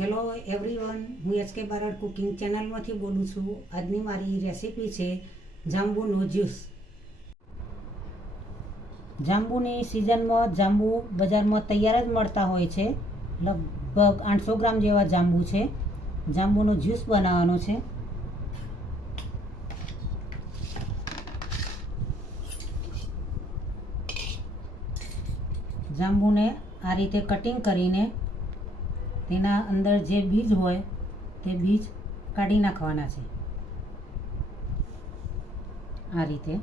Hello everyone, હું HK Barad cooking ચેનલમાંથી બોલું છું। આજની મારી રેસીપી છે જાંબુનો જ્યુસ। જાંબુની સિઝનમાં જાંબુ બજારમાં તૈયાર જ મળતા હોય છે। લગભગ 800 ગ્રામ જેવા જાંબુ છે। જાંબુનો જ્યુસ બનાવવાનો છે। જાંબુને આ રીતે કટિંગ કરીને તેના અંદર જે બીજ હોય તે બીજ કાઢી નાખવાના છે આ રીતે।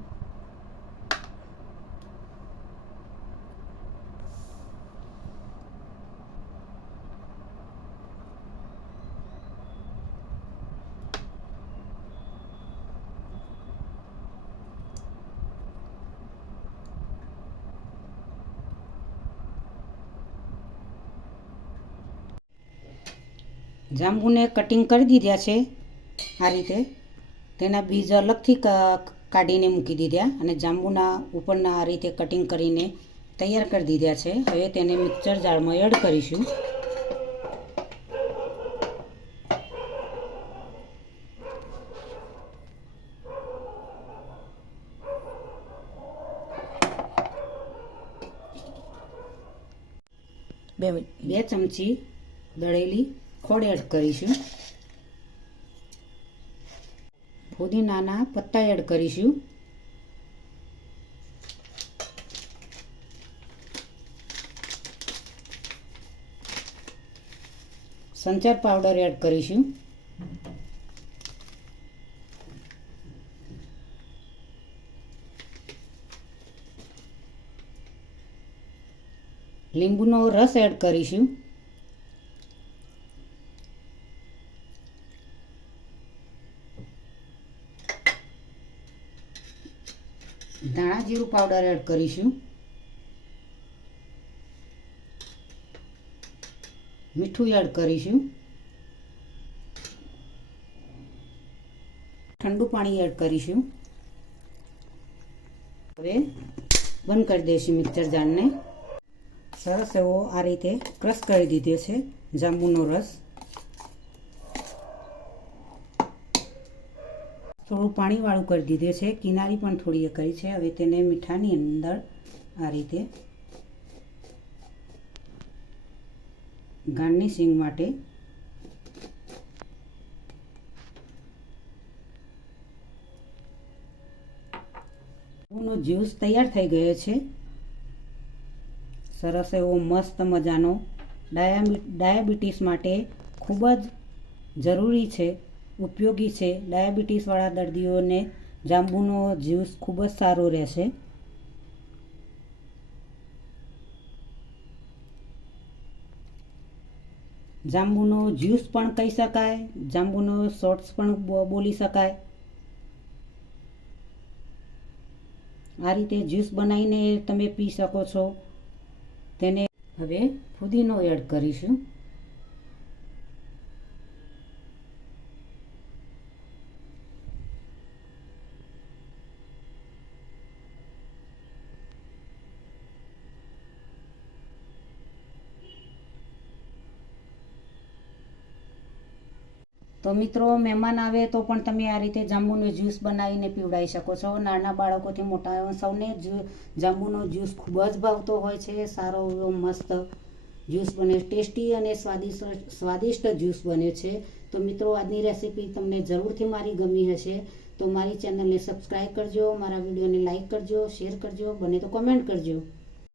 જાંબુને કટિંગ કરી દીધા છે આ રીતે। તેના બીજ અલગથી કાઢીને મૂકી દીધા અને જાંબુના ઉપરના આ રીતે કટિંગ કરીને તૈયાર કરી દીધા છે। હવે તેને મિક્સર જારમાં એડ કરીશું। બે ચમચી દળેલી ખોળ એડ કરીશું। ફુદીનાના પત્તા એડ કરીશું। સંચર પાવડર એડ કરીશું। લીંબુનો રસ એડ કરીશું। ધાણા જીરું પાવડર એડ કરીશું। મીઠું એડ કરીશું। ઠંડુ પાણી એડ કરીશું। હવે બંધ કરી દઈશું મિક્સર જારને। સરસ એવો આ રીતે ક્રશ કરી દીધો છે જાંબુનો રસ। થોડું પાણીવાળું કરી દીધું છે, કિનારી પણ થોડી કરી છે। હવે તેને મીઠાની અંદર આ રીતે ગાર્નિશિંગ માટે જાંબુનો જ્યુસ તૈયાર થઈ ગયો છે। સરસ એવો મસ્ત મજાનો ડાયાબિટીસ માટે ખૂબ જ જરૂરી છે, ઉપયોગી છે। ડાયાબિટીસવાળા દર્દીઓને જાંબુનો જ્યુસ ખૂબ જ સારો રહેશે। જાંબુનો જ્યુસ પણ કહી શકાય, જાંબુનો શોર્ટ્સ પણ બોલી શકાય। આ રીતે જ્યુસ બનાવીને તમે પી શકો છો। તેને હવે ફુદીનો એડ કરીશું। તો મિત્રો, મહેમાન આવે તો પણ તમે આ રીતે જાંબુનો જ્યુસ બનાવીને પીવડાવી શકો છો। નાના બાળકોથી મોટા સૌને જાંબુનો જ્યુસ ખૂબ જ ભાવતો હોય છે। સારો એવો મસ્ત જ્યુસ બને, ટેસ્ટી અને સ્વાદિષ્ટ જ્યુસ બને છે। તો મિત્રો, આજની રેસીપી તમને જરૂરથી મારી ગમી હશે તો મારી ચેનલને સબસ્ક્રાઈબ કરજો, મારા વિડીયોને લાઈક કરજો, શેર કરજો, બને તો કોમેન્ટ કરજો।